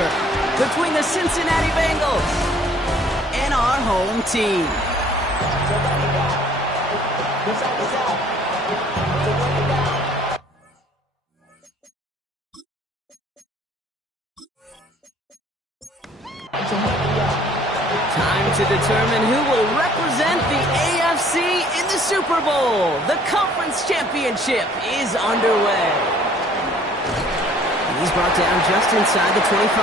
occur between the Cincinnati Bengals and our home team. Time to determine who will represent the AFC in the Super Bowl. The conference championship is underway. He's brought down just inside the 25.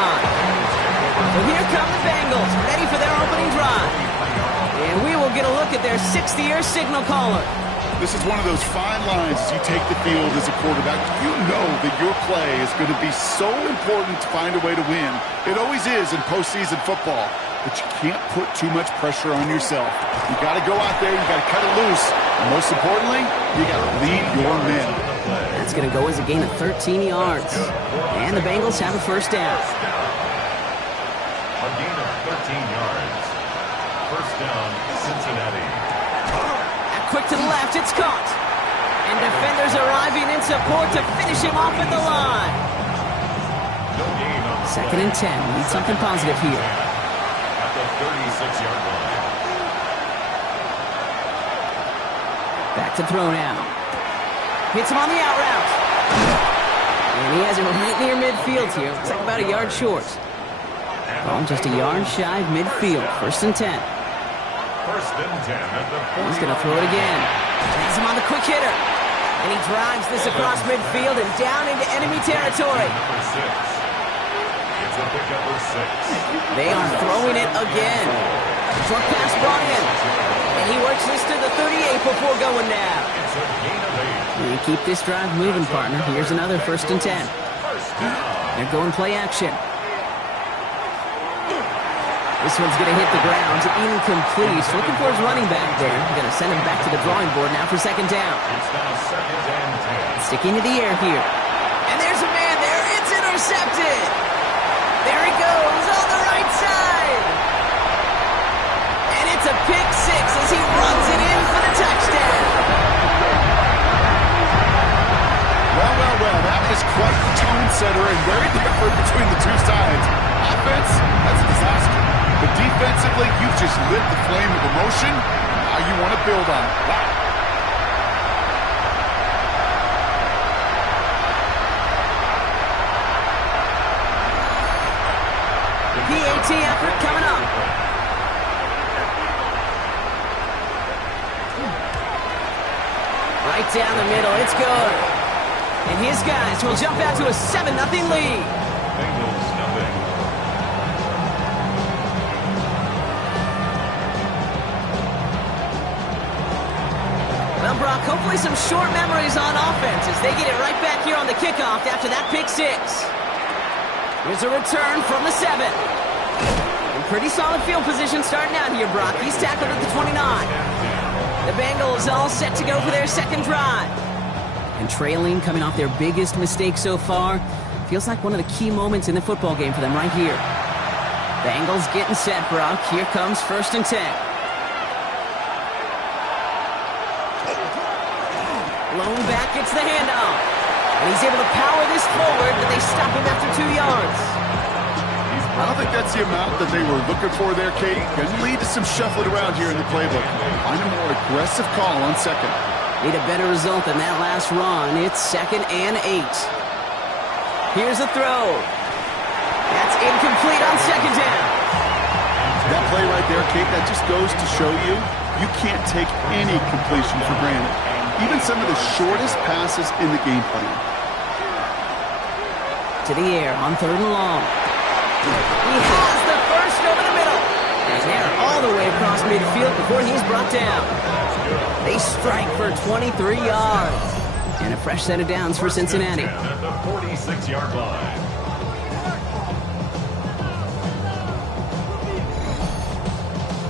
So here come the Bengals, ready for their opening drive. And we will get a look at their 60-year signal caller. This is one of those fine lines as you take the field as a quarterback. You know that your play is going to be so important to find a way to win. It always is in postseason football. But you can't put too much pressure on yourself. You got to go out there, you got to cut it loose. And most importantly, you got to lead your men. That's going to go as a gain of 13 yards. And the Bengals have a first down. A gain of 13 yards. First down, Cincinnati. Quick to the left, it's caught. And defenders arriving in support to finish him off at the line. No gain on the Second and 10. We need something positive here. At the 36-yard line. Back to throw now. Hits him on the out route. And he has it right near midfield here. Looks like about a yard short. Well, just a yard shy of midfield. First and 10. First and 10 at the 40. He's going to throw it again. Has him on the quick hitter. And he drives this across midfield and down into enemy territory. Number 6. It's a pickup of 6. They are throwing it again. Short pass brought in. And he works this to the 38 before going down. It's a gain of 8. You keep this drive moving, partner. Here's another first and 10. First down. They're going play action. This one's going to hit the ground. Incomplete. Looking for his running back there. Going to send him back to the drawing board now for second down. It's now second and 10. Sticking to the air here. And there's a man there. It's intercepted. There he goes on the right side. And it's a pick six as he runs it in for the touchdown. Well, that is quite the tone setter and very different between the two sides. Offense, that's a disaster. But defensively, you've just lit the flame of emotion. Now you want to build on it. Wow. PAT effort coming up. Right down the middle. It's good. And his guys will jump out to a 7-0 lead. Bengals nothing. Well, Brock, hopefully some short memories on offense as they get it right back here on the kickoff after that pick six. Here's a return from the 7. And pretty solid field position starting out here, Brock. He's tackled at the 29. The Bengals all set to go for their second drive. And trailing, coming off their biggest mistake so far, feels like one of the key moments in the football game for them right here. Bengals getting set, Brock. Here comes first and 10. Lone back gets the handoff. And he's able to power this forward, but they stop him after 2 yards. I don't think that's the amount that they were looking for there, Kate. Can lead to some shuffling around here in the playbook. Find a more aggressive call on second. Need a better result than that last run. It's second and 8. Here's a throw. That's incomplete on second down. That play right there, Kate, that just goes to show you, you can't take any completion for granted. Even some of the shortest passes in the game plan. To the air on third and long. He has the first over the middle. And they're all the way across midfield before he's brought down. They strike for 23 yards. And a fresh set of downs for Cincinnati. At the 46-yard line.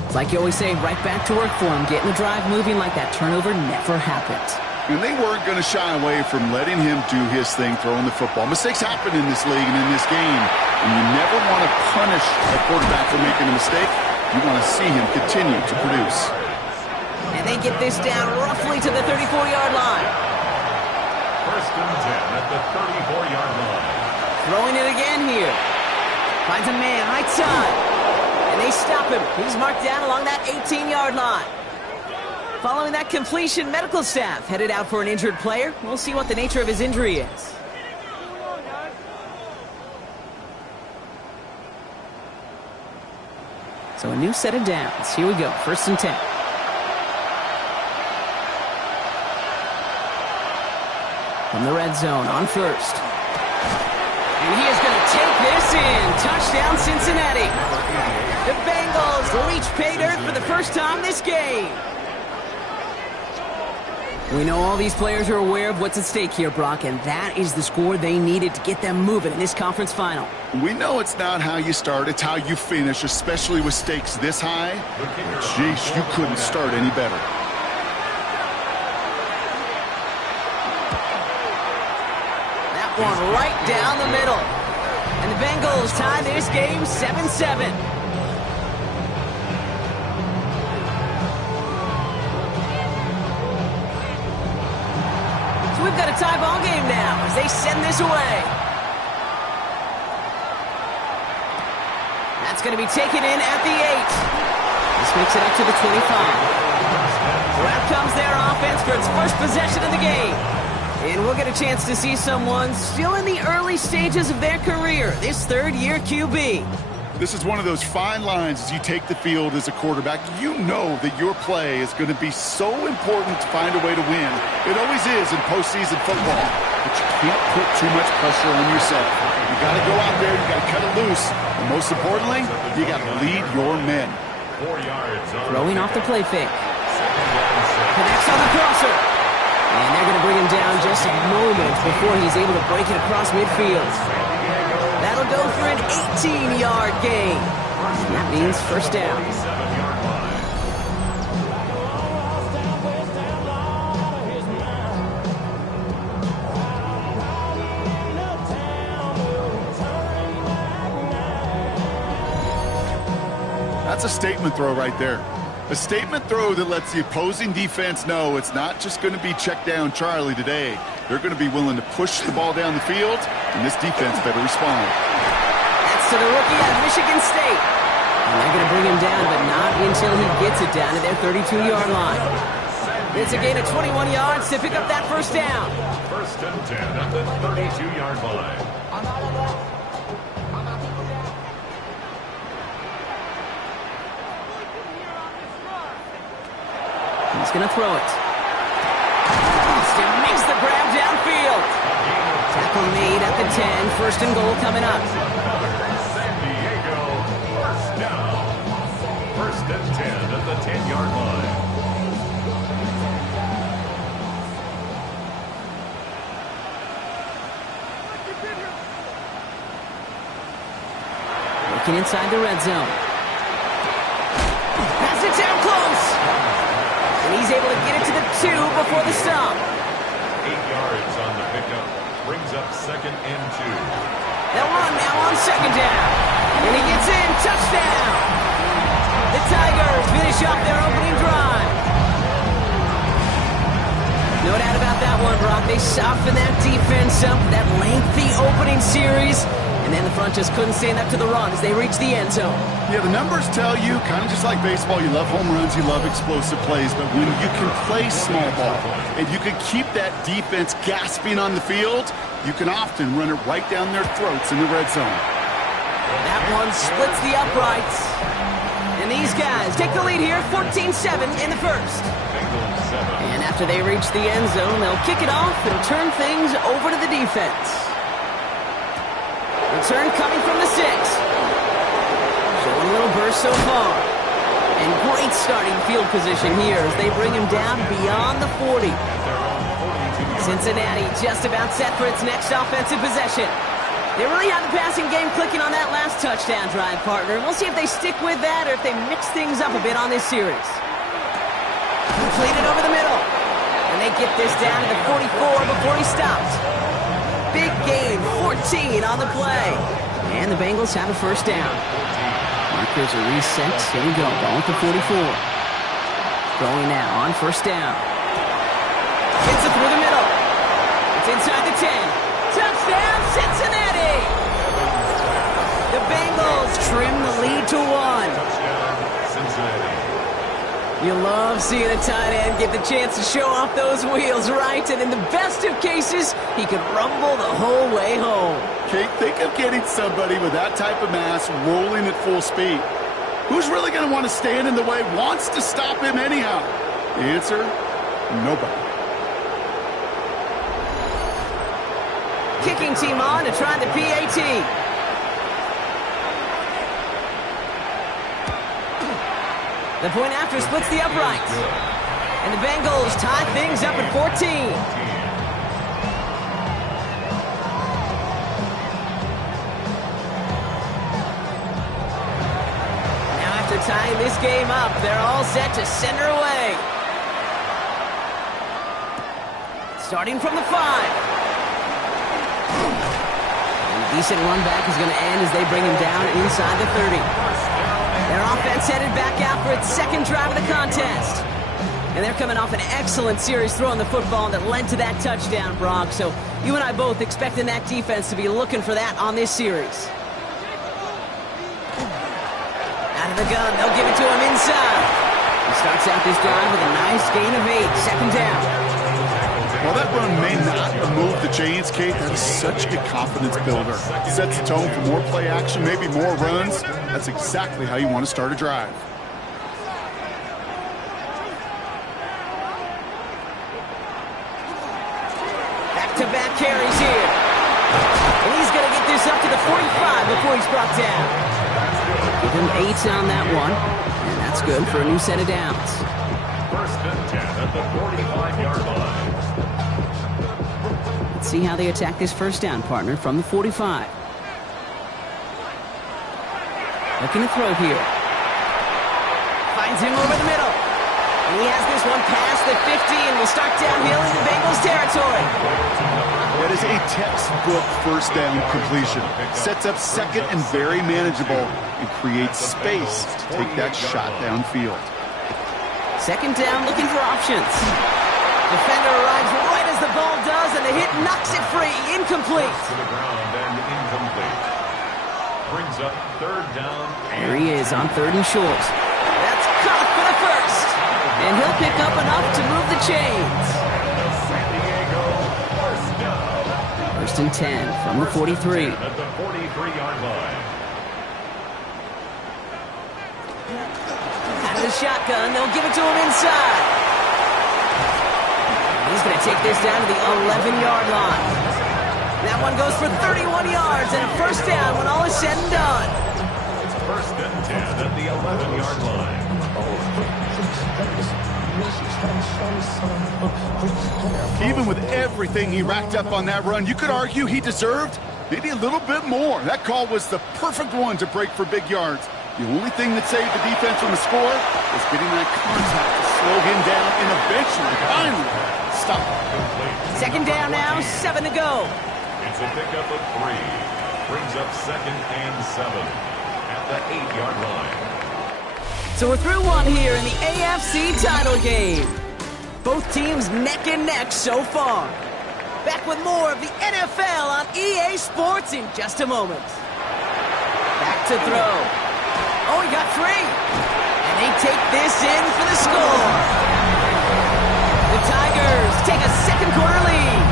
It's like you always say, right back to work for him. Getting the drive moving like that turnover never happened. And they weren't going to shy away from letting him do his thing throwing the football. Mistakes happen in this league and in this game. And you never want to punish a quarterback for making a mistake. You want to see him continue to produce. And they get this down roughly to the 34-yard line. First and 10 at the 34-yard line. Throwing it again here. Finds a man, right side. And they stop him. He's marked down along that 18-yard line. Following that completion, medical staff headed out for an injured player. We'll see what the nature of his injury is. So a new set of downs. Here we go, 1st and 10. From the red zone on 1st. And he is going to take this in. Touchdown, Cincinnati. The Bengals reach pay dirt for the first time this game. We know all these players are aware of what's at stake here, Brock, and that is the score they needed to get them moving in this conference final. We know it's not how you start, it's how you finish, especially with stakes this high. Jeez, you couldn't start any better. That one right down the middle. And the Bengals tie this game 7-7. We've got a tie ball game now as they send this away. That's going to be taken in at the 8. This makes it up to the 25. Well, out comes their offense for its first possession of the game. And we'll get a chance to see someone still in the early stages of their career, this third-year QB. This is one of those fine lines as you take the field as a quarterback. You know that your play is going to be so important to find a way to win. It always is in postseason football, but you can't put too much pressure on yourself. You got to go out there, you got to cut it loose, and most importantly, you got to lead your men. 4 yards. Throwing off the play fake. Connects on the crosser. And they're going to bring him down just a moment before he's able to break it across midfield. That'll go for an 18-yard gain. And that means 1st down. That's a statement throw right there. A statement throw that lets the opposing defense know it's not just going to be check down Charlie today. They're going to be willing to push the ball down the field, and this defense better respond. That's to the rookie out of Michigan State. And they're going to bring him down, but not until he gets it down to their 32-yard line. It's a gain of 21 yards to pick up that 1st down. 1st and 10 at the 32-yard line. He's going to throw it. Austin makes the grab downfield. Tackle made at the 10. 1st and goal coming up. San Diego, 1st down. 1st and 10 at the 10-yard line. Looking inside the red zone. Pass it down close. And he's able to get it to the 2 before the stop. 8 yards on the pickup. Brings up 2nd and 2. They'll run now on 2nd down. And he gets in. Touchdown. The Tigers finish off their opening drive. No doubt about that one, Brock. They softened that defense up, that lengthy opening series. And then the front just couldn't stand up to the run as they reached the end zone. Yeah, the numbers tell you, kind of just like baseball, you love home runs, you love explosive plays, but when you can play small ball and you can keep that defense gasping on the field, you can often run it right down their throats in the red zone. That one splits the uprights. And these guys take the lead here, 14-7 in the 1st. And after they reach the end zone, they'll kick it off and turn things over to the defense. Return coming from the 6. Showing a little burst so far. And great starting field position here as they bring him down beyond the 40. Cincinnati just about set for its next offensive possession. They really have the passing game clicking on that last touchdown drive, partner. We'll see if they stick with that or if they mix things up a bit on this series. Completed over the middle. And they get this down to the 44 before he stopped. Big gain, 14 on the play. And the Bengals have a 1st down. Markers are reset. Here we go. Ball at the 44. Throwing now on 1st down. Hits it through the middle. It's inside the 10. Touchdown, Cincinnati! The Bengals trim the lead to 1. Touchdown, Cincinnati. You love seeing a tight end get the chance to show off those wheels, right? And in the best of cases, he could rumble the whole way home. Kate, think of getting somebody with that type of mass rolling at full speed. Who's really going to want to stand in the way, wants to stop him anyhow? The answer, nobody. Kicking team on to try the PAT. The point after splits the uprights. And the Bengals tie things up at 14. Now after tying this game up, they're all set to send her away. Starting from the 5. Decent run back is going to end as they bring him down inside the 30. Their offense headed back out for its second drive of the contest. And they're coming off an excellent series throwing the football that led to that touchdown, Brock. So you and I both expecting that defense to be looking for that on this series. Out of the gun, they'll give it to him inside. He starts out this drive with a nice gain of 8, second down. While that run may not remove the chains, Kate, that is such a confidence builder. Sets the tone for more play action, maybe more runs. That's exactly how you want to start a drive. Back-to-back carries here. And he's going to get this up to the 45 before he's brought down. Give him 8 on that one. And that's good for a new set of downs. First and 10 at the 45-yard line. Let's see how they attack this first down, partner, from the 45. Looking to throw here. Finds him over the middle. And he has this one past the 50 and will start downhill into Bengals territory. That is a textbook first down completion. Sets up second and very manageable and creates space to take that shot downfield. Second down, looking for options. Defender arrives right as the ball does, and the hit knocks it free. Incomplete. To the ground and incomplete. Brings up third down. There he is on 3rd and short. That's caught for the first. And he'll pick up enough to move the chains. San Diego first down. First and 10 from the 43. At the 43-yard line. Out of the shotgun, they'll give it to him inside. He's going to take this down to the 11-yard line. That one goes for 31 yards and a first down when all is said and done. It's first and 10 at the 11-yard line. Even with everything he racked up on that run, you could argue he deserved maybe a little bit more. That call was the perfect one to break for big yards. The only thing that saved the defense from the score was getting that contact to slow him down and eventually, finally, stop. Second down now, 7 to go. It's a pickup of 3. Brings up second and 7 at the 8-yard line. So we're through one here in the AFC title game. Both teams neck and neck so far. Back with more of the NFL on EA Sports in just a moment. Back to throw. Oh, he got 3. And they take this in for the score. The Tigers take a second quarter lead.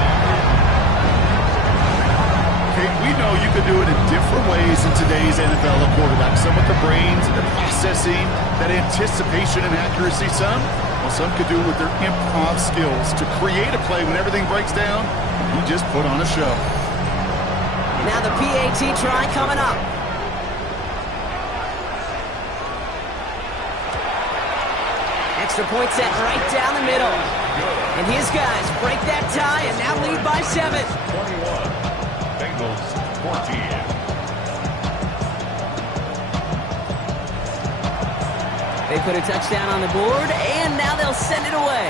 Okay, we know you can do it in different ways in today's NFL of quarterback. Some with the brains and the processing, that anticipation and accuracy. Some could do it with their improv skills to create a play when everything breaks down. He just put on a show. Now the PAT try coming up. Extra point set right down the middle. And his guys break that tie and now lead by 7. 21. Bengals 14. They put a touchdown on the board, and now they'll send it away.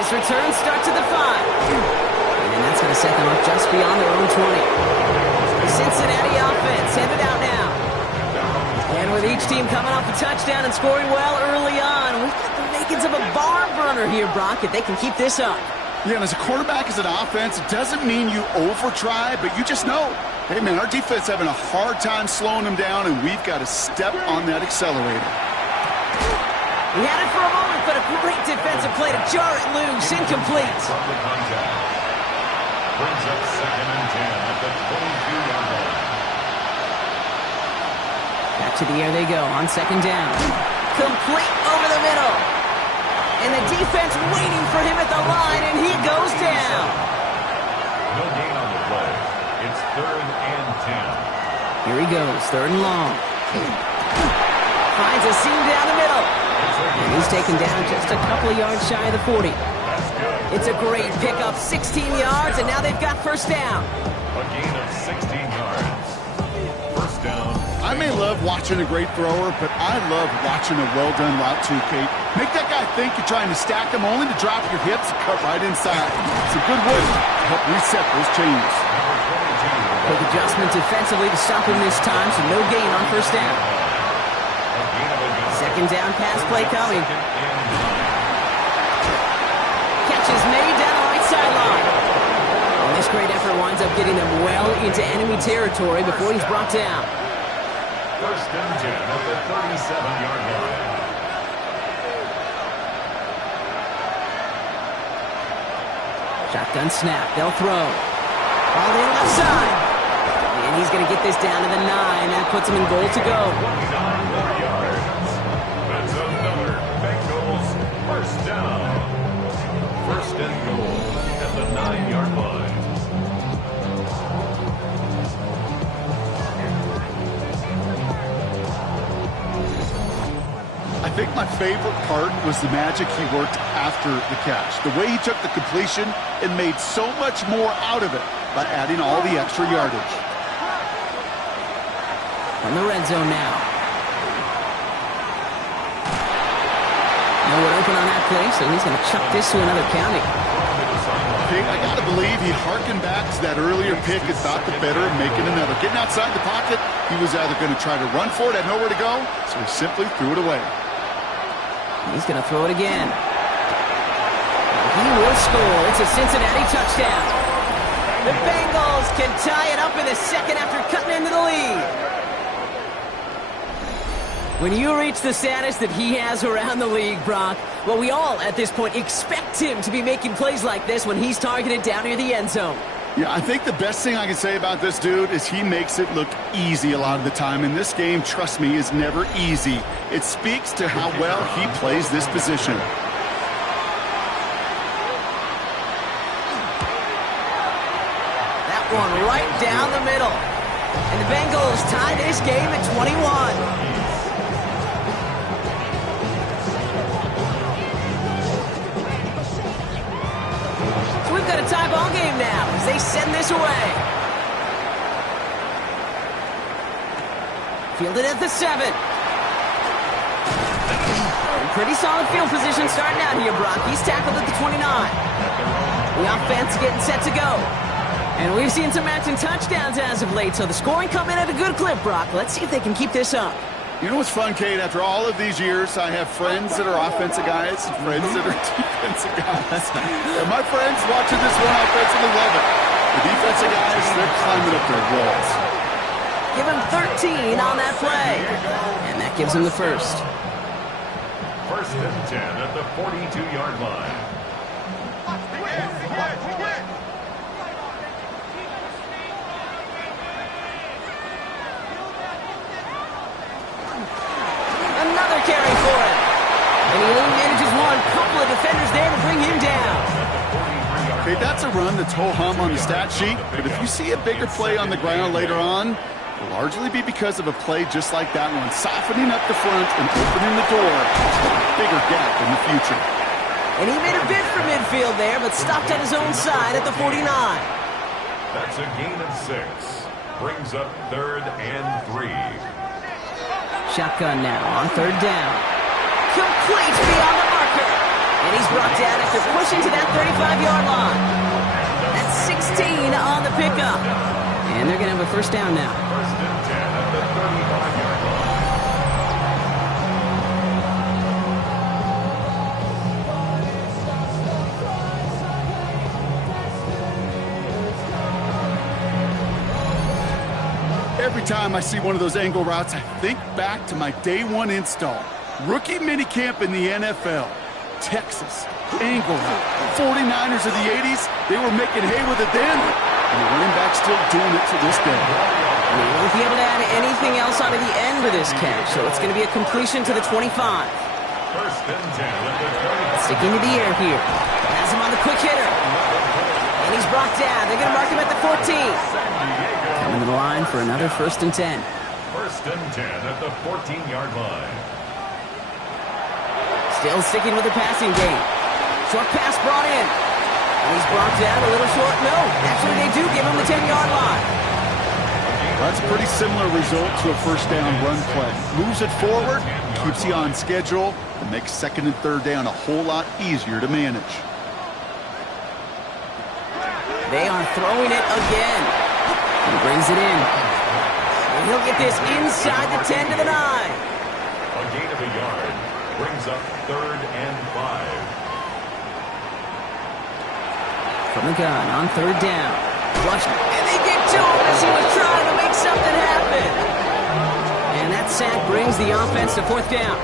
His return starts at the 5. And that's going to set them up just beyond their own 20. The Cincinnati offense headed out now. And with each team coming off a touchdown and scoring well early on, we've got the makings of a barn burner here, Brock, if they can keep this up. Yeah, and as a quarterback, as an offense, it doesn't mean you over-try, but you just know, hey, man, our defense having a hard time slowing them down, and we've got to step on that accelerator. He had it for a moment, but a great defensive play to jar it loose. Incomplete. Brings up 2nd and 10 at the 22-yard line. Back to the air they go on 2nd down. Complete over the middle. And the defense waiting for him at the line, and he goes down. No gain on the play. It's 3rd and 10. Here he goes, 3rd and long. Finds a seam down the middle. And he's taken down just a couple of yards shy of the 40. It's a great pickup, 16 yards, and now they've got 1st down. A gain of 16 yards. 1st down. I may love watching a great thrower, but I love watching a well-done route too, Kate. Make that guy think you're trying to stack them only to drop your hips and cut right inside. Some good work to help reset those chains. Quick adjustment defensively to stop him this time, so no gain on 1st down. 2nd down pass play coming. Catch is made down the right sideline. And this great effort winds up getting them well into enemy territory before he's brought down. 1st and 10 at the 37-yard line. Shotgun snap. They'll throw. Ball in left side. And he's going to get this down to the 9. That puts him in goal to go. 29 more yards. That's another Bengals 1st down. 1st and goal at the 9-yard line. I think my favorite part was the magic he worked after the catch. The way he took the completion and made so much more out of it by adding all the extra yardage. From the red zone now. No one open on that play, so he's going to chuck this to another county. Hey, I got to believe he harkened back to that earlier pick and thought the better of making another. Getting outside the pocket, he was either going to try to run for it, had nowhere to go, so he simply threw it away. He's going to throw it again. He will score. It's a Cincinnati touchdown. The Bengals can tie it up in the 2nd after cutting into the lead. When you reach the status that he has around the league, Brock, well, we all at this point expect him to be making plays like this when he's targeted down near the end zone. Yeah, I think the best thing I can say about this dude is he makes it look easy a lot of the time. And this game, trust me, is never easy. It speaks to how well he plays this position. That one right down the middle. And the Bengals tie this game at 21. We've got a tie ball game now as they send this away. Fielded at the 7. Pretty solid field position starting out here, Brock. He's tackled at the 29. The offense getting set to go. And we've seen some matching touchdowns as of late, so the scoring coming at a good clip, Brock. Let's see if they can keep this up. You know what's fun, Kate? After all of these years, I have friends that are offensive guys and friends that are defensive guys. And my friends watching this one offensively love it. The defensive guys, they're climbing up their walls. Give him 13 on that play. And that gives him the 1st. 1st and 10 at the 42-yard line. Another carry for him. And he only manages one. Couple of defenders there to bring him down. Okay, that's a run that's ho-hum on the stat sheet, but if you see a bigger play on the ground later on, it'll largely be because of a play just like that one, softening up the front and opening the door to a bigger gap in the future. And he made a bid for midfield there, but stopped at his own side at the 49. That's a gain of 6. Brings up 3rd and 3. Shotgun now on 3rd down. Complete beyond the marker. And he's brought down after pushing to that 35-yard line. That's 16 on the pickup. And they're going to have a 1st down now. 1st and 10 at the 35-yard line. Every time I see one of those angle routes, I think back to my day one install. Rookie minicamp in the NFL. Texas, angle route. 49ers of the 80s, they were making hay with it then, and the running back's still doing it to this day. We won't be able to add anything else onto the end of this catch, so it's going to be a completion to the 25. First and 10 at the 20. Sticking to the air here. Has him on the quick hitter. And he's brought down. They're going to mark him at the 14. Coming to the line for another first and 10. First and 10 at the 14-yard line. Still sticking with the passing game. Short pass brought in. And he's brought down a little short. No, actually they do give him the 10-yard line. That's a pretty similar result to a first down run play. Moves it forward, keeps you on schedule, and makes second and third down a whole lot easier to manage. They are throwing it again. He brings it in. And he'll get this inside the 10 to the 9. A gain of a yard brings up third and 5. From the gun on third down. Flush, and they get to him as he was trying to make something happen. And that sack brings the offense to fourth down.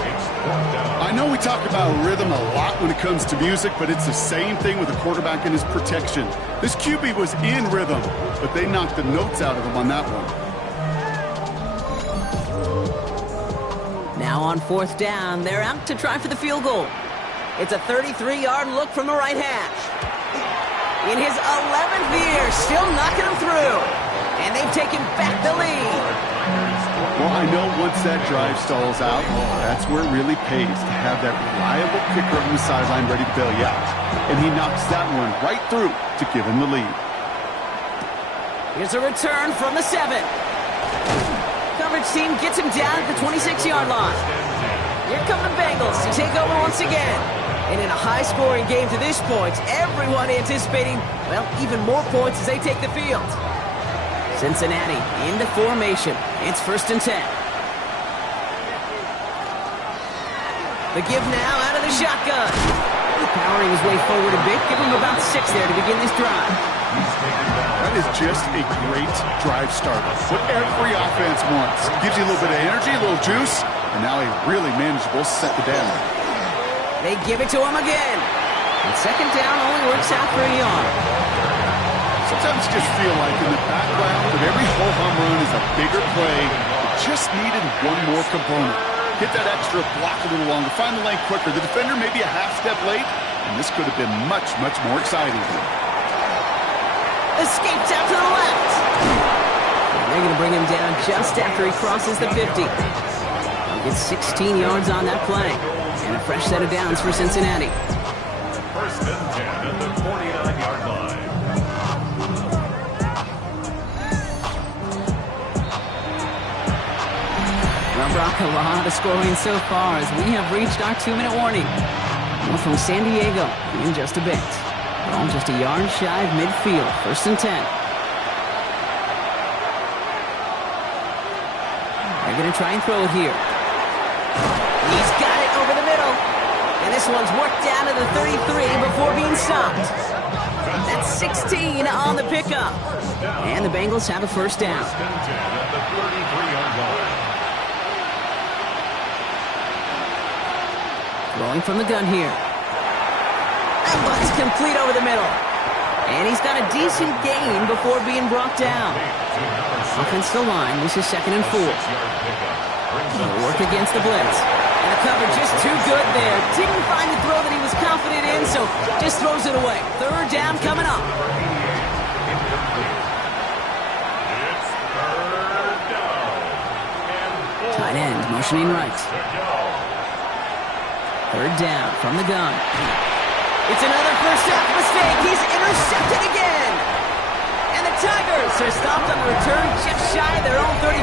I know we talk about rhythm a lot when it comes to music, but it's the same thing with the quarterback and his protection. This QB was in rhythm, but they knocked the notes out of him on that one. Now on fourth down, they're out to try for the field goal. It's a 33-yard look from the right hash. In his 11th year, still knocking them through. And they've taken back the lead. Well, I know once that drive stalls out, that's where it really pays to have that reliable kicker on the sideline ready to bail you out. And he knocks that one right through to give him the lead. Here's a return from the 7. Coverage team gets him down at the 26-yard line. Here come the Bengals to take over once again. And in a high-scoring game to this point, everyone anticipating, well, even more points as they take the field. Cincinnati into formation. It's first and 10. The give now out of the shotgun. Powering his way forward a bit. Give him about 6 there to begin this drive. That is just a great drive starter. What every offense wants. Gives you a little bit of energy, a little juice, and now a really manageable second down. They give it to him again. And second down only works out for a yard. Sometimes you just feel like in the background of every ho-hum run is a bigger play. It just needed one more component. Hit that extra block a little longer, find the lane quicker. The defender may be a half step late, and this could have been much, much more exciting. Escapes out to the left. And they're going to bring him down just after he crosses the 50. He'll get 16 yards on that play. And a fresh set of downs for Cincinnati. First and 10 at the 49-yard line. Well, Brock, a lot of scoring so far as we have reached our 2-minute warning. More from San Diego in just a bit. All just a yard shy of midfield. First and 10. They're going to try and throw it here. He's got it over the middle. And this one's worked down to the 33 before being stopped. That's 16 on the pickup. And the Bengals have a first down. First and 10 at the 33-yard line. Rolling from the gun here. That one's complete over the middle. And he's got a decent gain before being brought down. Offensive line, this is second and 4. He'll work against the blitz. And the cover just too good there. Didn't find the throw that he was confident in, so just throws it away. Third down coming up. It's third down. Tight end motioning right. Third down from the gun. It's another first half mistake. He's intercepted again. And the Tigers are stopped on the return just shy of their own 35.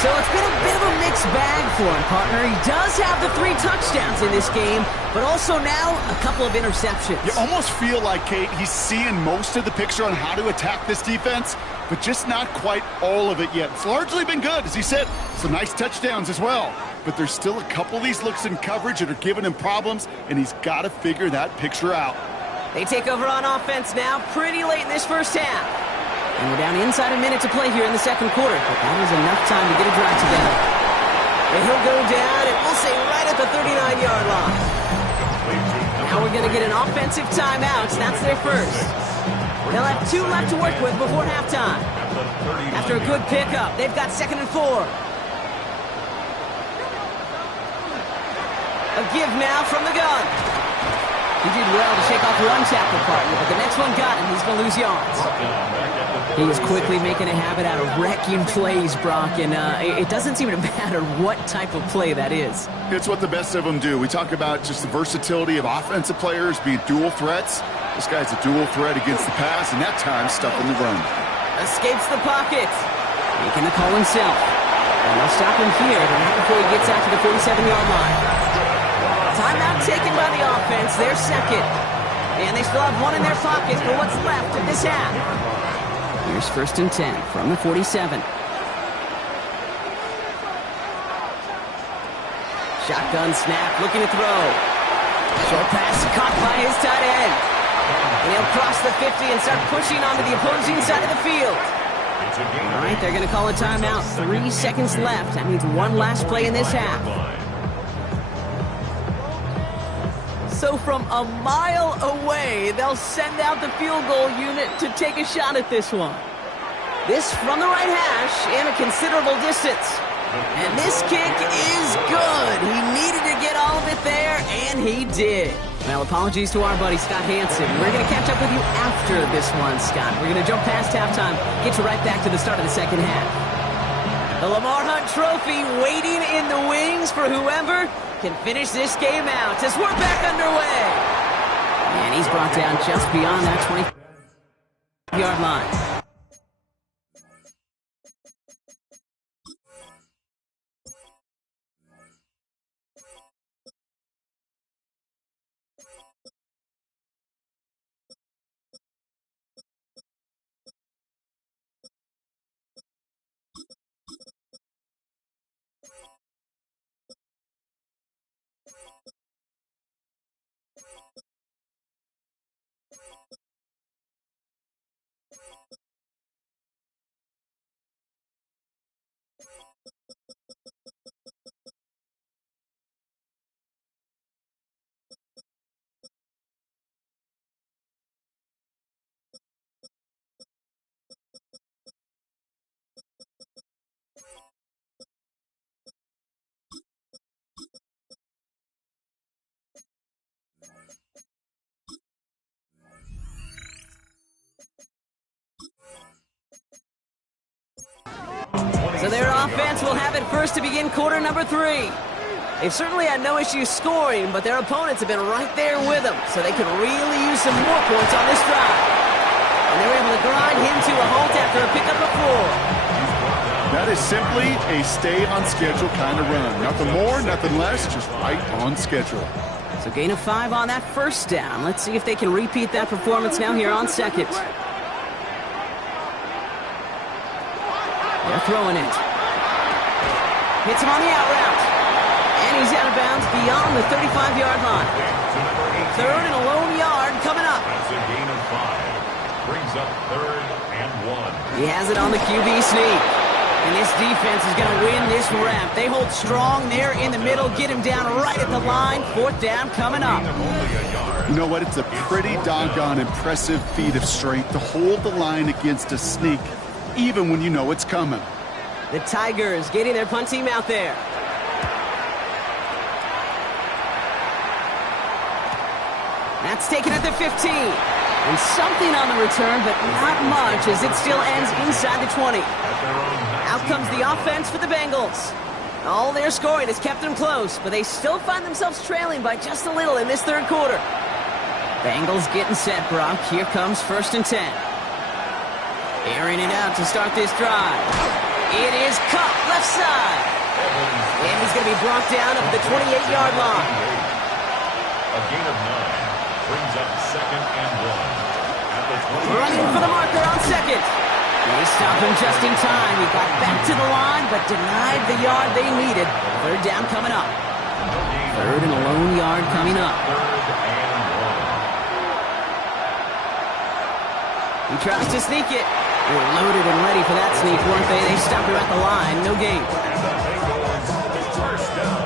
So it's been a bit of a mixed bag for him, partner. He does have the 3 touchdowns in this game, but also now a couple of interceptions. You almost feel like, Kate, he's seeing most of the picture on how to attack this defense, but just not quite all of it yet. It's largely been good, as he said. Some nice touchdowns as well. But there's still a couple of these looks in coverage that are giving him problems, and he's got to figure that picture out. They take over on offense now pretty late in this first half. And we're down inside a minute to play here in the second quarter, but that is enough time to get a drive together. And he'll go down, and we'll say right at the 39-yard line. Now we're going to get an offensive timeout. That's their first. They'll have 2 left to work with before halftime. After a good pickup, they've got 2nd and 4. A give now from the gun. He did well to shake off one tackle partner, but the next one got him. He's going to lose yards. He is quickly making a habit out of wrecking plays, Brock, and it doesn't seem to matter what type of play that is. It's what the best of them do. We talk about just the versatility of offensive players being dual threats. This guy's a dual threat against the pass, and that time stuck in the run. Escapes the pocket. Making the call himself. And they'll stop him here, but not before he gets out to the 47-yard line. Timeout taken by the offense. They're second. And they still have one in their pocket for what's left of this half. Here's 1st and 10 from the 47. Shotgun snap, looking to throw. Short pass caught by his tight end. And he'll cross the 50 and start pushing onto the opposing side of the field. All right, they're going to call a timeout. 3 seconds left. That means one last play in this half. So from a mile away, they'll send out the field goal unit to take a shot at this one. This from the right hash in a considerable distance. And this kick is good. He needed to get all of it there, and he did. Well, apologies to our buddy Scott Hansen. We're going to catch up with you after this one, Scott. We're going to jump past halftime, get you right back to the start of the second half. The Lamar Hunt Trophy waiting in the wings for whoever can finish this game out as we're back underway. And he's brought down just beyond that 20-yard line. So their offense will have it first to begin quarter number 3. They've certainly had no issues scoring, but their opponents have been right there with them, so they could really use some more points on this drive. And they were able to grind him to a halt after a pickup of 4. That is simply a stay-on-schedule kind of run. Nothing more, nothing less, just right on schedule. So gain of 5 on that first down. Let's see if they can repeat that performance now here on second. They're throwing it. Hits him on the out route. And he's out of bounds beyond the 35-yard line. 3rd and a lone yard coming up. That's a gain of 5. Brings up 3rd and 1. He has it on the QB sneak. And this defense is going to win this rep. They hold strong there in the middle, get him down right at the line. 4th down coming up. You know what? It's a pretty doggone impressive feat of strength to hold the line against a sneak, even when you know it's coming. The Tigers getting their punt team out there. That's taken at the 15. And something on the return, but not much as it still ends inside the 20. Out comes the offense for the Bengals. All their scoring has kept them close, but they still find themselves trailing by just a little in this 3rd quarter. Bengals getting set, Brock. Here comes 1st and 10. Airing it out to start this drive. It is caught left side. And he's going to be brought down up the 28-yard line. A gain of 9 brings up 2nd and 1. At the 20. Running for the marker on second. They stopped him just in time. He got back to the line, but denied the yard they needed. 3rd down coming up. 3rd and a lone yard coming up. 3rd and 1. He tries to sneak it. They were loaded and ready for that sneak, weren't they? They stopped her at the line. No gain. And the Bengals first down.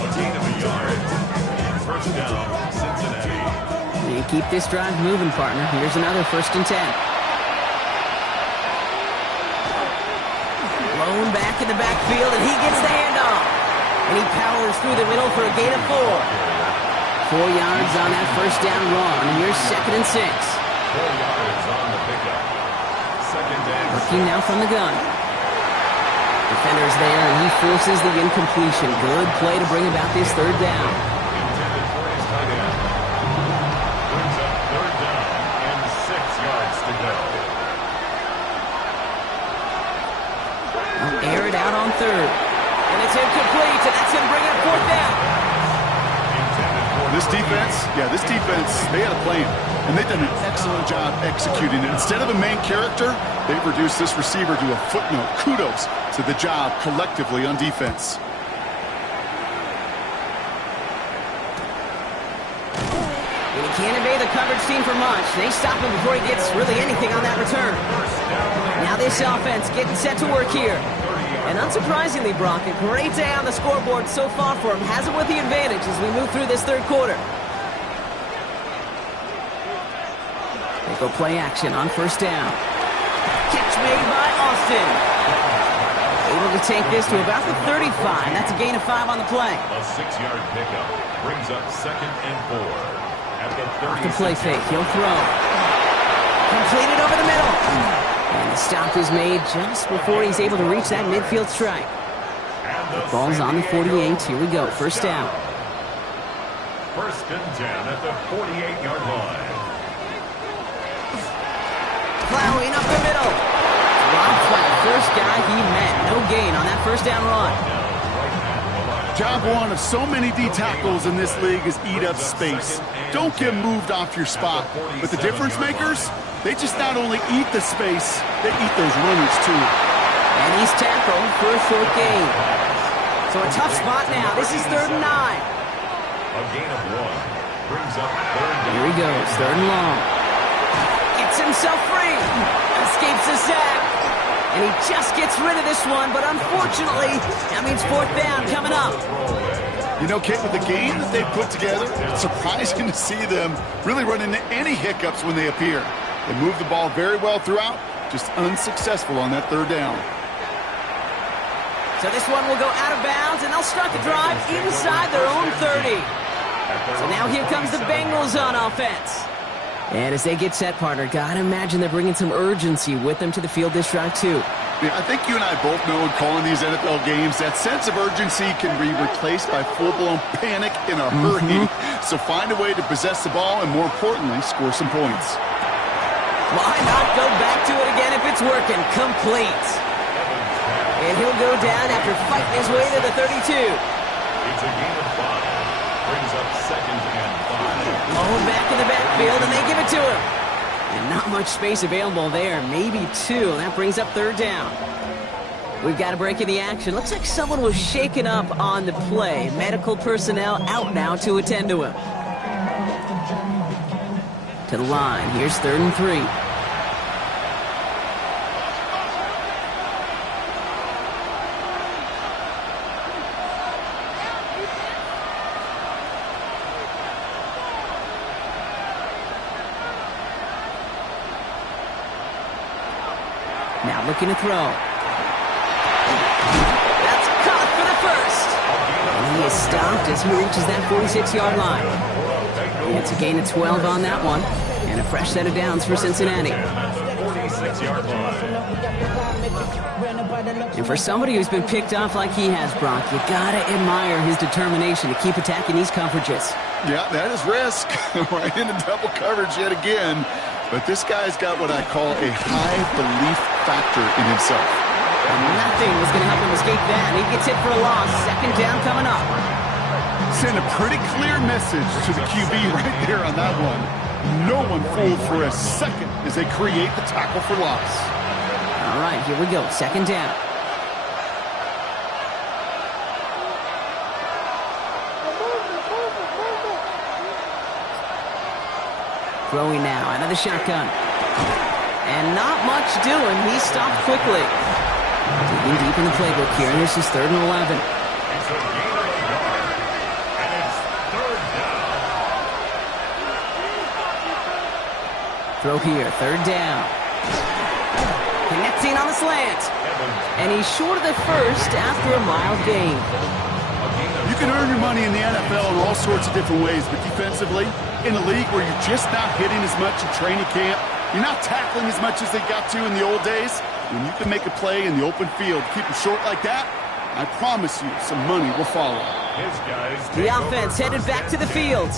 A gain of a yard. First down, Cincinnati. You keep this drive moving, partner. Here's another 1st and 10. Blown back in the backfield, and he gets the handoff. And he powers through the middle for a gain of 4. 4 yards on that 1st down run. And here's 2nd and 6. 4 yards on the pickup. 2nd and Working now from the gun. Defender's there, and he forces the incompletion. Good play to bring about this 3rd down. intended for his tight end. Brings up 3rd down and 6 yards to go. Air it out on 3rd. And it's incomplete, and that's going to bring up 4th down. This defense, they had a plan, and they've done an excellent job executing it. Instead of a main character, they've reduced this receiver to a footnote. Kudos to the job collectively on defense. And he can't evade the coverage team for much. They stop him before he gets really anything on that return. Now this offense getting set to work here. And unsurprisingly, Brock, a great day on the scoreboard so far for him. Has it with the advantage as we move through this 3rd quarter. They go play action on 1st down. Catch made by Austin. Able to take this to about the 35. That's a gain of 5 on the play. A 6-yard pickup brings up 2nd and 4. At the Off the play fake, he'll throw. Completed over the middle. And the stop is made just before he's able to reach that midfield strike. The ball's on the 48. Here we go. 1st down. 1st and 10 at the 48-yard line. Plowing up the middle. Rob flat. First guy he met. No gain on that 1st down run. Job one of so many D tackles in this league is eat up space. Don't get moved off your spot. But the difference makers, they just not only eat the space, they eat those runners too. And he's tackled for a short gain. So a tough spot now. This is 3rd and 9. A gain of 1 brings up 3rd down. Here he goes. 3rd and long. Gets himself free. Escapes the sack. And he just gets rid of this one, but unfortunately, that means 4th down coming up. You know, Kate, with the game that they put together, it's surprising to see them really run into any hiccups when they appear. They move the ball very well throughout, just unsuccessful on that 3rd down. So this one will go out of bounds, and they'll start the drive inside their own 30. So now here comes the Bengals on offense. And as they get set, partner, gotta imagine they're bringing some urgency with them to the field this drive, too. Yeah, I think you and I both know in calling these NFL games, that sense of urgency can be replaced by full-blown panic in a hurry. So find a way to possess the ball and, more importantly, score some points. Why not go back to it again if it's working? Complete. And he'll go down after fighting his way to the 32. It's a gain of 5. Brings up 2nd and 5. Oh, back in the backfield, and they give it to him. And not much space available there. Maybe 2. That brings up 3rd down. We've got a break in the action. Looks like someone was shaken up on the play. Medical personnel out now to attend to him. To the line. Here's 3rd and 3. Now looking to throw. That's caught for the 1st. And he is stopped as he reaches that 46-yard line. And it's a gain of 12 on that one. And a fresh set of downs for Cincinnati. And for somebody who's been picked off like he has, Brock, you gotta admire his determination to keep attacking these coverages. Yeah, that is risk. Right into double coverage yet again. But this guy's got what I call a high belief factor in himself. And nothing was going to help him escape that. He gets hit for a loss. 2nd down coming up. Send a pretty clear message to the QB right there on that one. No one fooled for a second as they create the tackle for loss. All right, here we go. 2nd down. Throwing now out of the shotgun. And not much doing. He stopped quickly. Digging deep in the playbook here, and this is 3rd and 11. It's a gain of a yard. And it's 3rd down. Throw here, 3rd down. Connecting on the slant. And he's short of the first after a mild gain. You can earn your money in the NFL in all sorts of different ways, but defensively, in a league where you're just not hitting as much in training camp, you're not tackling as much as they got to in the old days, when you can make a play in the open field, keep it short like that, I promise you some money will follow. The offense headed back to the field.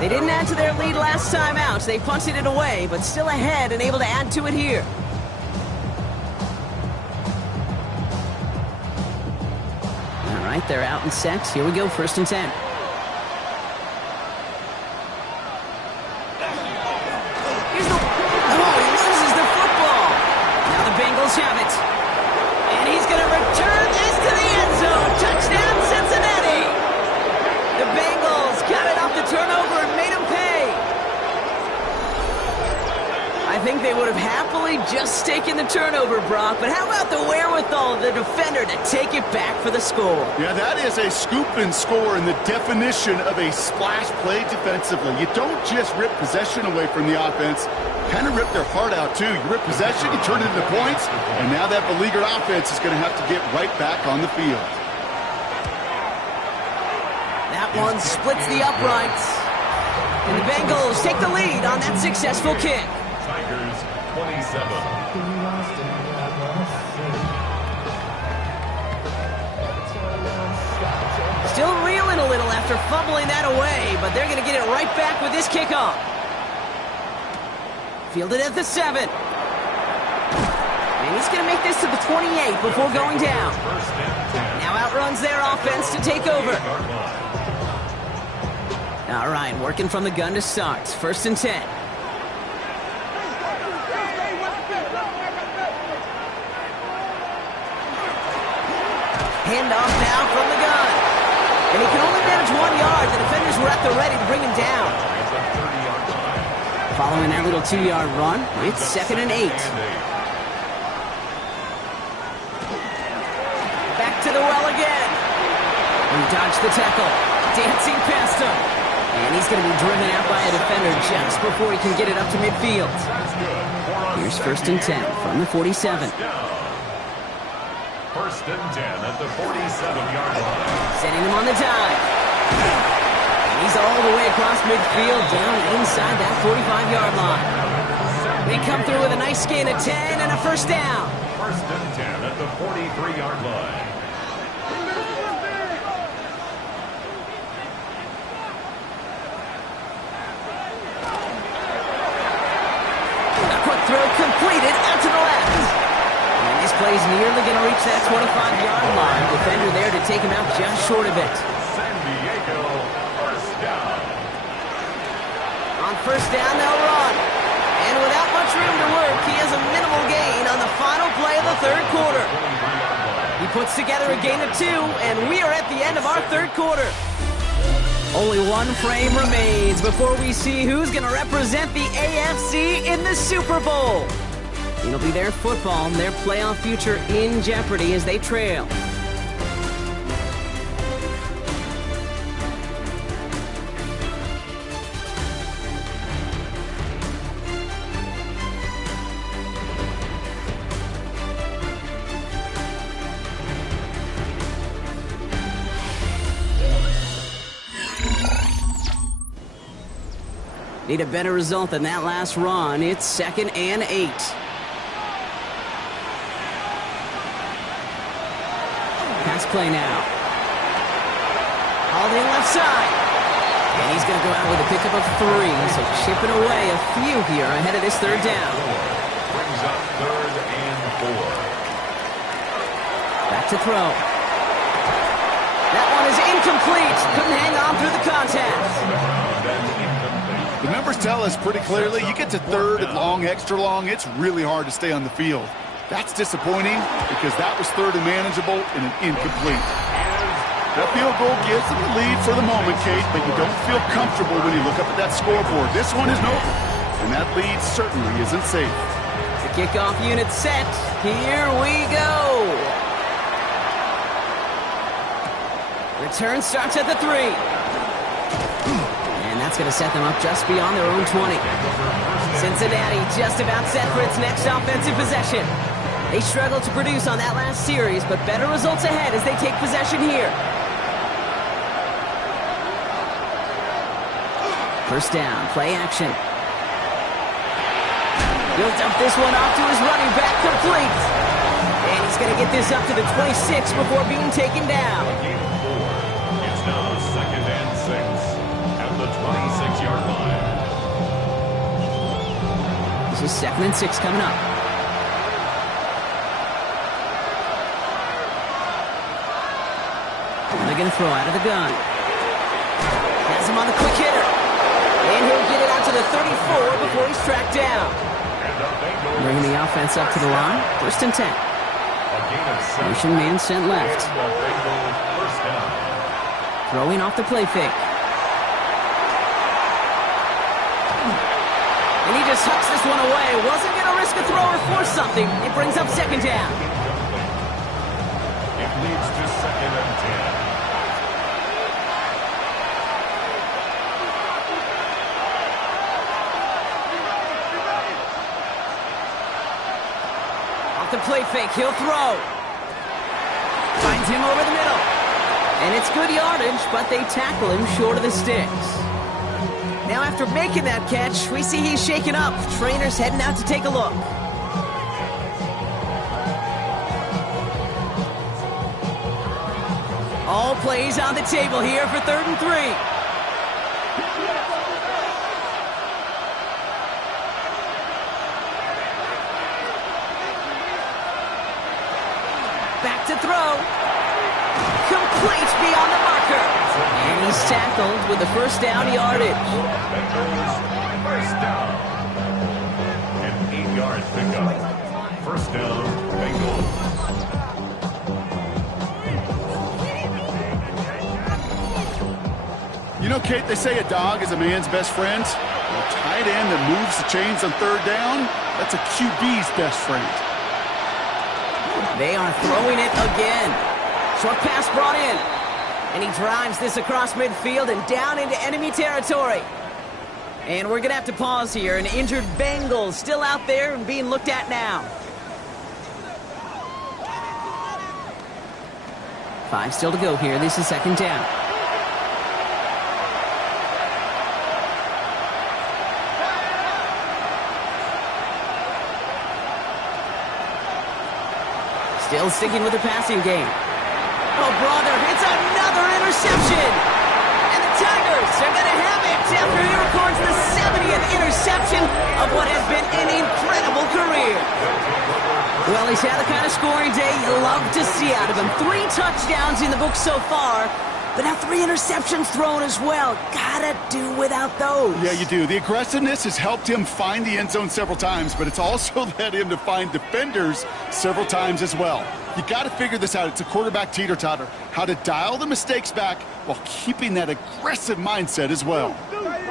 They didn't add to their lead last time out. They punted it away, but still ahead and able to add to it here. All right, they're out in sets. Here we go, 1st and 10. Bengals have it. And he's going to return this to the end zone. Touchdown, Cincinnati. The Bengals got it off the turnover and made him pay. I think they would have happily just taken the turnover, Brock, but how about the wherewithal of the defender to take it back for the score? Yeah, that is a scoop and score in the definition of a splash play defensively. You don't just rip possession away from the offense. Kind of rip their heart out, too. You rip possession, you turn it into points, and now that beleaguered offense is going to have to get right back on the field. That one splits the uprights. And the Bengals take the lead on that successful kick. Tigers 27. Still reeling a little after fumbling that away, but they're going to get it right back with this kickoff. Fielded at the 7. And he's going to make this to the 28 before going down. Now outruns their offense to take over. All right, working from the gun to start. 1st and 10. Handoff now from the gun. And he can only manage 1 yard. The defenders were at the ready to bring him down. Following that little 2-yard run, it's 2nd and 8. Back to the well again. He dodged the tackle, dancing past him. And he's going to be driven out by a defender just before he can get it up to midfield. Here's 1st and 10 from the 47. 1st and 10 at the 47-yard line. Setting him on the dive. He's all the way across midfield, down inside that 45-yard line. They come through with a nice gain of 10 and a 1st down. 1st and 10 at the 43-yard line. A quick throw completed out to the left. And this play's nearly going to reach that 25-yard line. Defender there to take him out just short of it. San Diego. On 1st down, they'll run. And without much room to work, he has a minimal gain on the final play of the 3rd quarter. He puts together a gain of 2, and we are at the end of our 3rd quarter. Only one frame remains before we see who's going to represent the AFC in the Super Bowl. It'll be their football and their playoff future in jeopardy as they trail. Need a better result than that last run. It's 2nd and 8. Pass play now. All in left side. And he's going to go out with a pickup of 3. So chipping away a few here ahead of this 3rd down. Brings up 3rd and 4. Back to throw. That one is incomplete. Couldn't hang on through the contact. The numbers tell us pretty clearly, you get to 3rd and long, extra long, it's really hard to stay on the field. That's disappointing because that was 3rd and manageable and an incomplete. That field goal gives them the lead for the moment, Kate, but you don't feel comfortable when you look up at that scoreboard. This one isn't over, and that lead certainly isn't safe. Kickoff unit set. Here we go. Return starts at the 3. And that's going to set them up just beyond their own 20. Cincinnati just about set for its next offensive possession. They struggled to produce on that last series, but better results ahead as they take possession here. First down, play action. He'll dump this one off to his running back, complete. And he's going to get this up to the 26 before being taken down. It's now 2nd and 6 at the 26-yard line. This is 2nd and 6 coming up. And they're going to throw out of the gun. Has him on the quick hitter. And he'll get it out to the 34 before he's tracked down. Bringing the offense up to the line. 1st and 10. Motion man sent left. Throwing off the play fake. And he just hucks this one away. Wasn't going to risk a throw or force something. It brings up 2nd down. It leads to 2nd and 10. The play fake, he'll throw. Finds him over the middle. And it's good yardage, but they tackle him short of the sticks. Now after making that catch, we see he's shaken up. Trainer's heading out to take a look. All plays on the table here for 3rd and 3. Back to throw. Complete beyond the marker. And he's tackled with the 1st down yardage. First down. An 8-yard pickup. 1st down, Bengals. You know, Kate, they say a dog is a man's best friend. A tight end that moves the chains on 3rd down, that's a QB's best friend. They are throwing it again. Short pass brought in. And he drives this across midfield and down into enemy territory. And we're going to have to pause here. An injured Bengals still out there and being looked at now. 5 still to go here. This is 2nd down. Still sticking with the passing game. Oh, brother, it's another interception. And the Tigers are going to have it after he records the 70th interception of what has been an incredible career. Well, he's had the kind of scoring day you love to see out of him. 3 touchdowns in the book so far, but now 3 interceptions thrown as well. Gotta do without those. Yeah, you do. The aggressiveness has helped him find the end zone several times, but it's also led him to find defenders several times as well. You got to figure this out. It's a quarterback teeter-totter. How to dial the mistakes back while keeping that aggressive mindset as well.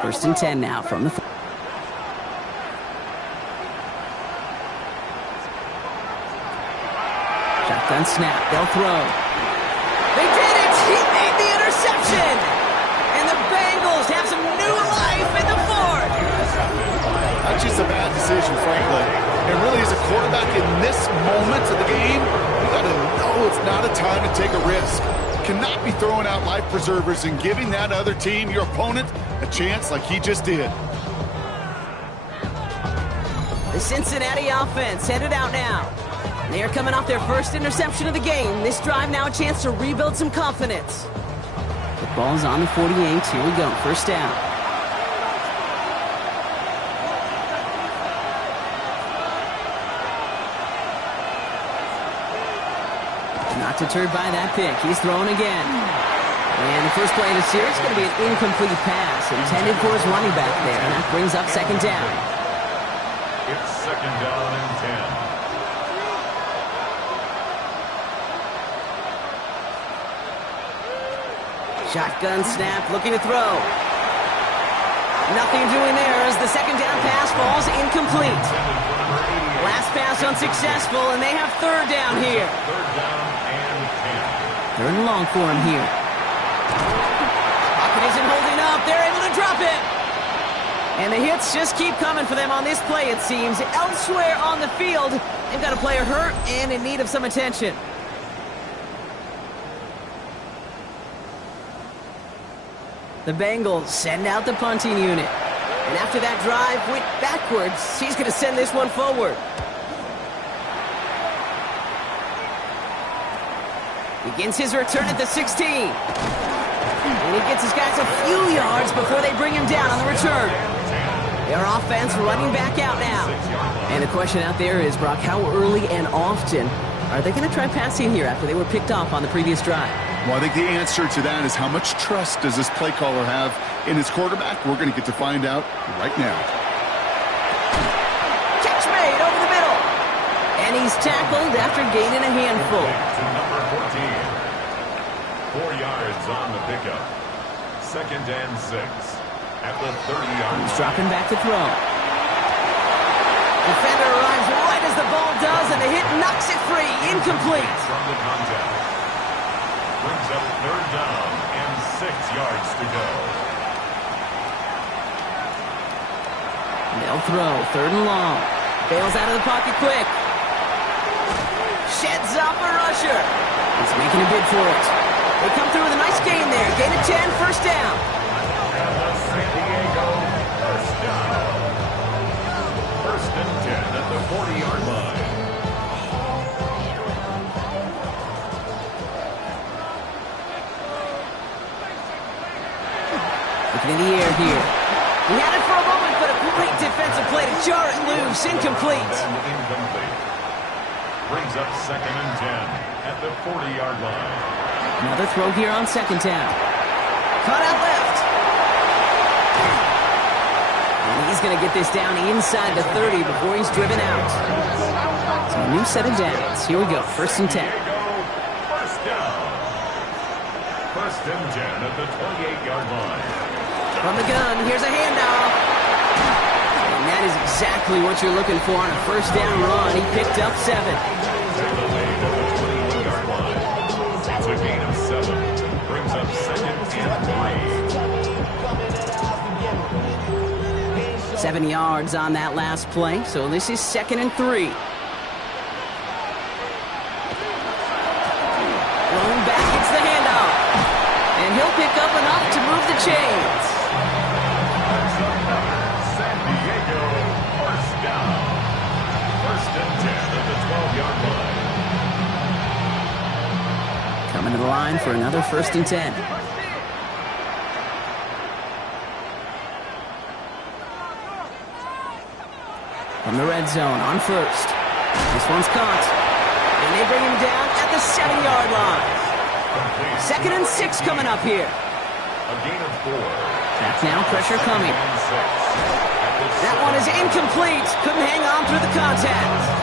1st and 10 now from the... Shotgun snap. They'll throw. They did it! He made the interception! And the Bengals have some new life in the 4th. That's just a bad decision, frankly. And really, as a quarterback in this moment of the game, you got to know it's not a time to take a risk. Cannot be throwing out life preservers and giving that other team, your opponent, a chance like he just did. The Cincinnati offense headed out now. They are coming off their 1st interception of the game. This drive now a chance to rebuild some confidence. The ball's on the 48. Here we go. 1st down. Not deterred by that pick. He's throwing again. And the first play of the series is going to be an incomplete pass intended for his running back there. And that brings up 2nd down. It's 2nd down and 10. Shotgun snap, looking to throw. Nothing doing there as the 2nd down pass falls incomplete. Last pass unsuccessful, and they have third down here. Third down and 10. Third and long for him here. Pocket isn't holding up. They're able to drop it. And the hits just keep coming for them on this play, it seems. Elsewhere on the field, they've got a player hurt and in need of some attention. The Bengals send out the punting unit. And after that drive went backwards, he's going to send this one forward. Begins his return at the 16. And he gets his guys a few yards before they bring him down on the return. Their offense running back out now. And the question out there is, Brock, how early and often are they going to try passing here after they were picked off on the previous drive? Well, I think the answer to that is how much trust does this play caller have in his quarterback? We're going to get to find out right now. Catch made over the middle. And he's tackled after gaining a handful. To number 14. 4 yards on the pickup. Second and 6. At the 30-yard line. He's dropping back to throw. Defender arrives right as the ball does, and the hit knocks it free. Incomplete. From the contact. Brings up third down and 6 yards to go. They'll throw. Third and long. Bails out of the pocket quick. Sheds off a rusher. He's making a bid for it. They come through with a nice gain there. Gain of 10, first down. And the San Diego first down. First and 10 at the 40-yard line. Looking in the air here. He had it for a moment, but a great defensive play to jar it loose. Incomplete. And incomplete. Brings up second and 10 at the 40-yard line. Another throw here on second down. Cut out left. And he's going to get this down inside the 30 before he's driven out. So a new set of downs. Here we go. First and 10. First down. First and 10 at the 28-yard line. From the gun, here's a handoff. And that is exactly what you're looking for on a first down run. He picked up 7. All the way to the 21-yard line. It's a gain of 7. Brings up second and 3. 7 yards on that last play, so this is second and 3. Rolling back, it's the handoff. And he'll pick up enough to move the chains. That's another San Diego first down. First and 10 at the 12-yard line. Coming to the line for another first and 10. From the red zone on first. This one's caught. And they bring him down at the 7-yard line. Second and 6 coming up here. A gain of 4. Back now, pressure coming. That one is incomplete. Couldn't hang on through the contact.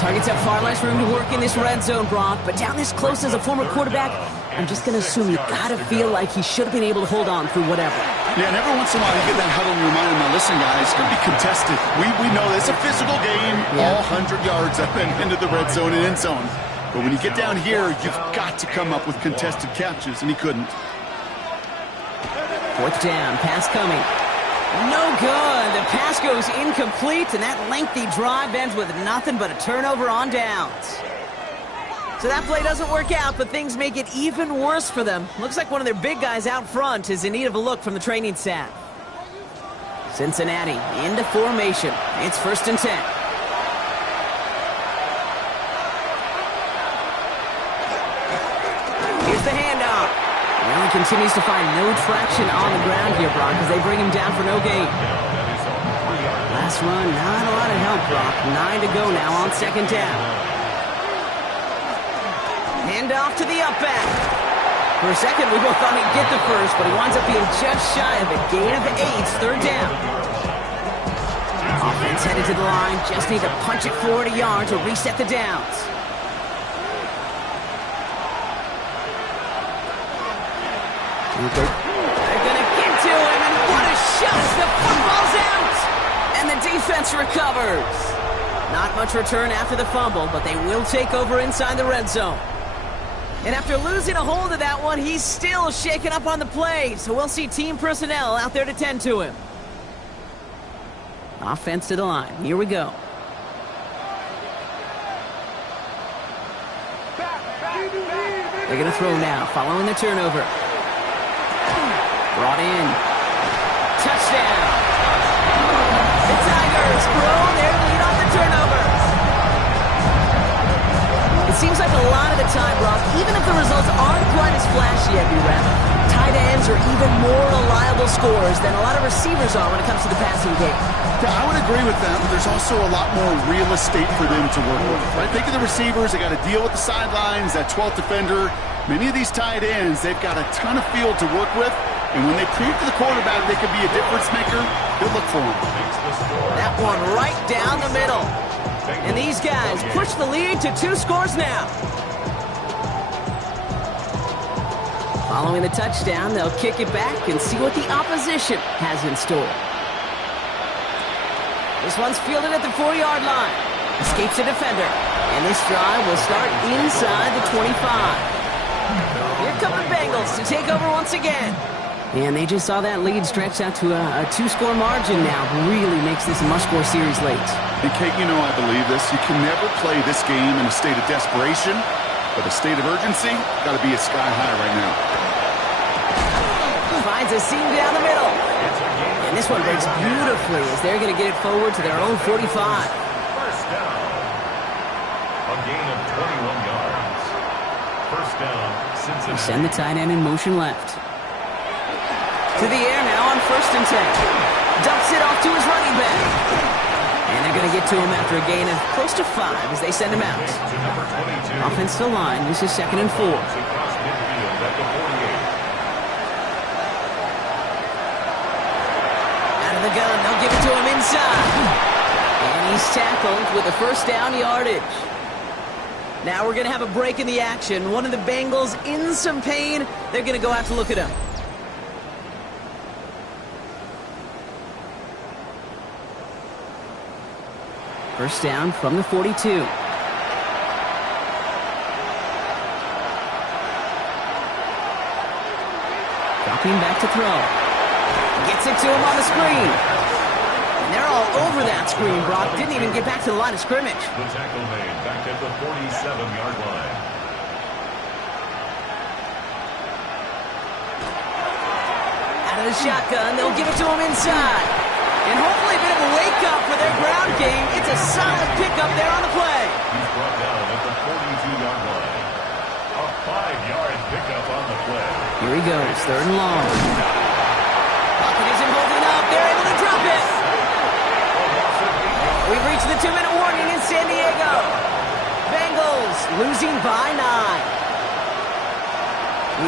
Targets have far less room to work in this red zone, Brock, but down this close as a former quarterback, I'm just going to assume you got to feel like he should have been able to hold on through whatever. Yeah, and every once in a while you get that huddle in your mind, and now listen, guys, it's going to be contested. We know it's a physical game, all 100 yards up and into the red zone and end zone. But when you get down here, you've got to come up with contested catches, and he couldn't. Fourth down, pass coming. No good. The pass goes incomplete, and that lengthy drive ends with nothing but a turnover on downs. So that play doesn't work out, but things make it even worse for them. Looks like one of their big guys out front is in need of a look from the training staff. Cincinnati into formation. It's first and 10. Here's the handoff. Well, he continues to find no traction on the ground here, Brock, as they bring him down for no gain. Last run, not a lot of help, Brock. 9 to go now on second down. Handoff to the up back. For a second, we both thought he'd get the first, but he winds up being just shy of a gain of 8, third down. Offense headed to the line, just need to punch it forward a yard to reset the downs. They're going to get to him, and what a shot! The football's out! And the defense recovers. Not much return after the fumble, but they will take over inside the red zone. And after losing a hold of that one, he's still shaking up on the play, so we'll see team personnel out there to tend to him. Offense to the line. Here we go. They're going to throw now, following the turnover. Brought in. Touchdown. The Tigers grow their lead on the turnover. It seems like a lot of the time, Brock, even if the results aren't quite as flashy at B-Rep, tight ends are even more reliable scorers than a lot of receivers are when it comes to the passing game. Yeah, I would agree with them, but there's also a lot more real estate for them to work with. Right? Think of the receivers. They got to deal with the sidelines, that 12th defender. Many of these tight ends, they've got a ton of field to work with, and when they prove to the quarterback they could be a difference maker, good look for them. That one right down the middle. And these guys push the lead to 2 scores now. Following the touchdown, they'll kick it back and see what the opposition has in store. This one's fielded at the 4-yard line. Escapes a defender. And this drive will start inside the 25. Here come the Bengals to take over once again. And they just saw that lead stretch out to a 2-score margin now. Really makes this a must-score series late. And Kate, you know I believe this. You can never play this game in a state of desperation, but a state of urgency got to be a sky high right now. Finds a seam down the middle. And this one breaks beautifully as they're going to get it forward to their own 45. First down. A gain of 21 yards. First down, Cincinnati. Send the tight end in motion left. To the air now on 1st and 10. Dumps it off to his running back. And they're going to get to him after a gain of close to 5 as they send him out. Offense to line. This is 2nd and 4. The gun, they'll give it to him inside. And he's tackled with a 1st down yardage. Now we're going to have a break in the action. One of the Bengals in some pain. They're going to go out to look at him. First down from the 42. Dropping back to throw. Gets it to him on the screen. And they're all over that screen, Brock. Didn't even get back to the line of scrimmage. The tackle made back at the 47-yard line. Out of the shotgun, they'll give it to him inside. And hopefully a bit of a wake-up for their ground game. It's a solid pickup there on the play. He's brought down at the 42-yard line. A 5-yard pickup on the play. Here he goes, 3rd and long. Pocket isn't holding up. They're able to drop it. We've reached the 2-minute warning in San Diego. Bengals losing by 9.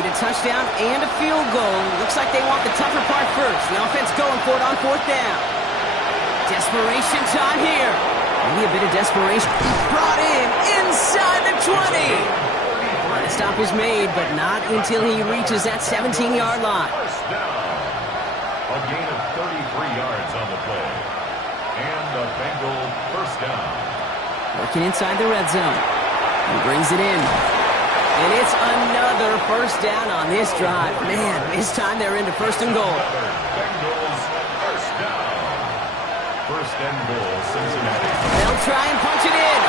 Need a touchdown and a field goal. Looks like they want the tougher part first. The offense going for it on 4th down. Desperation time here. Maybe a bit of desperation. Brought in inside the 20. And a stop is made, but not until he reaches that 17-yard line. First down. A gain of 33 yards on the play. And the Bengal first down. Working inside the red zone. He brings it in. And it's another first down on this drive. Man, this time they're into 1st and goal. Bengals first down. 1st and goal, Cincinnati. They'll try and punch it in.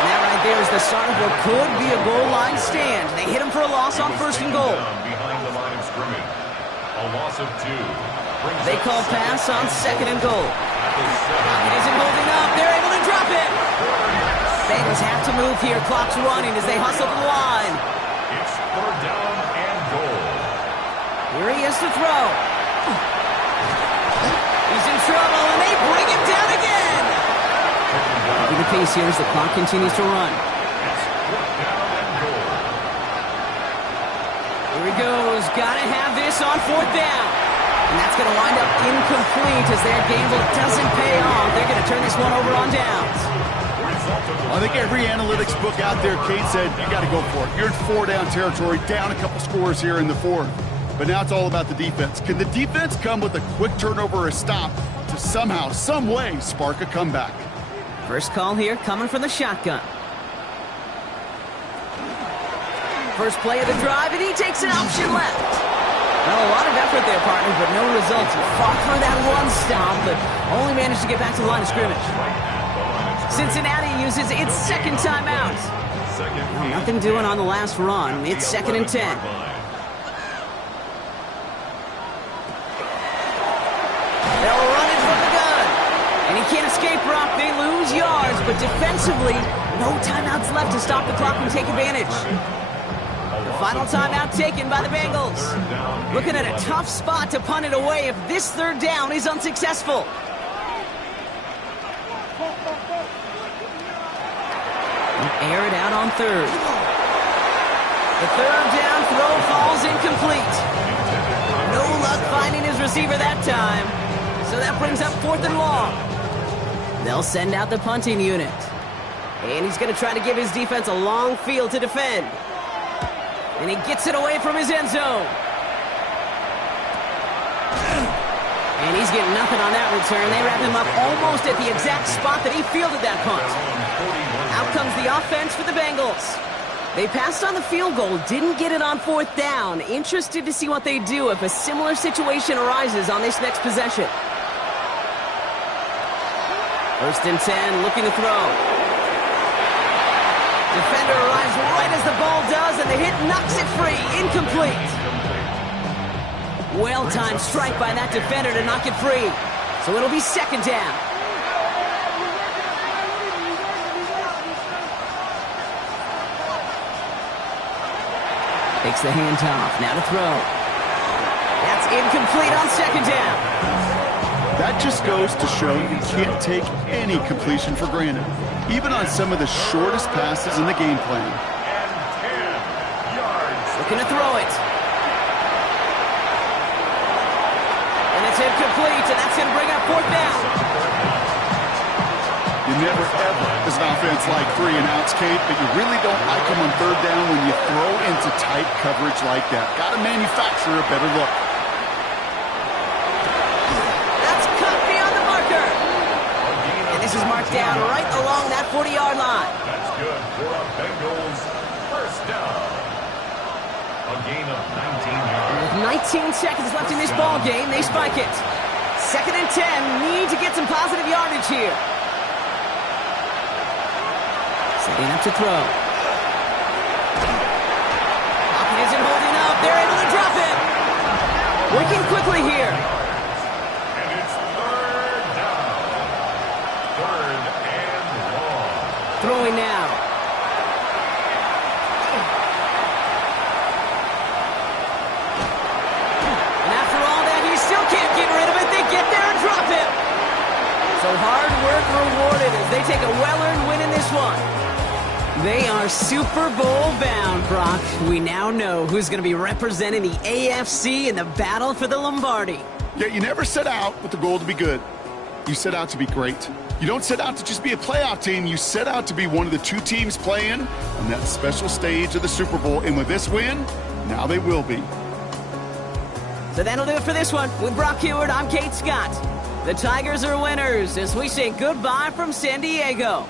And that right there is the start of what could be a goal line stand. They hit him for a loss on 1st and goal. Behind the line of scrimmage. A loss of 2. They call pass on 2nd and goal. It isn't holding up. They're able to drop it. Bengals have to move here. Clock's running as they hustle for the line. It's 3rd down and goal. Here he is to throw. He's in trouble, and they bring him down again. Keeping the pace here as the clock continues to run. It's 4th down and goal. Here he goes. Gotta have this on 4th down. And that's going to wind up incomplete as their gamble doesn't pay off. They're going to turn this one over on downs. I think every analytics book out there, Kate, said you got to go for it. You're in 4-down territory, down a couple scores here in the 4th. But now it's all about the defense. Can the defense come with a quick turnover or a stop to somehow, some way, spark a comeback? First call here coming from the shotgun. First play of the drive, and he takes an option left. Well, a lot of effort there, partner, but no results. He fought for that one stop, but only managed to get back to the line of scrimmage. Cincinnati uses its second timeout. Well, nothing doing on the last run. It's 2nd and 10. They'll run it from the gun. And he can't escape, Brock. They lose yards, but defensively, no timeouts left to stop the clock and take advantage. The final timeout taken by the Bengals. Looking at a tough spot to punt it away if this third down is unsuccessful. Air it out on third. The third down throw falls incomplete. No luck finding his receiver that time. So that brings up 4th and long. They'll send out the punting unit. And he's going to try to give his defense a long field to defend. And he gets it away from his end zone. And he's getting nothing on that return. They wrap him up almost at the exact spot that he fielded that punt. Out comes the offense for the Bengals. They passed on the field goal, didn't get it on 4th down. Interested to see what they do if a similar situation arises on this next possession. 1st and 10, looking to throw. Defender arrives right as the ball does, and the hit knocks it free. Incomplete. Well-timed strike by that defender to knock it free. So it'll be 2nd down. Takes the handoff. Now to throw. That's incomplete on 2nd down. That just goes to show you can't take any completion for granted, even on some of the shortest passes in the game plan. Looking to throw it. And it's incomplete, and that's going to bring up 4th down. You never ever, as an offense, like 3 and outs, Kate, but you really don't like them on 3rd down when you throw into tight coverage like that. Got to manufacture a better look. This is marked down right along that 40-yard line. That's good for a Bengals first down. A gain of 19 yards. With 19 seconds left in this ball game, they spike it. 2nd and 10, need to get some positive yardage here. Setting up to throw. Pocket isn't holding up. They're able to drop it. Working quickly here. Throwing now. And after all that, he still can't get rid of it. They get there and drop him. So hard work rewarded as they take a well-earned win in this one. They are Super Bowl bound, Brock. We now know who's going to be representing the AFC in the battle for the Lombardi. Yeah, you never set out with the goal to be good. You set out to be great. You don't set out to just be a playoff team. You set out to be one of the 2 teams playing on that special stage of the Super Bowl. And with this win, now they will be. So that'll do it for this one. With Brock Heward, I'm Kate Scott. The Tigers are winners as we say goodbye from San Diego.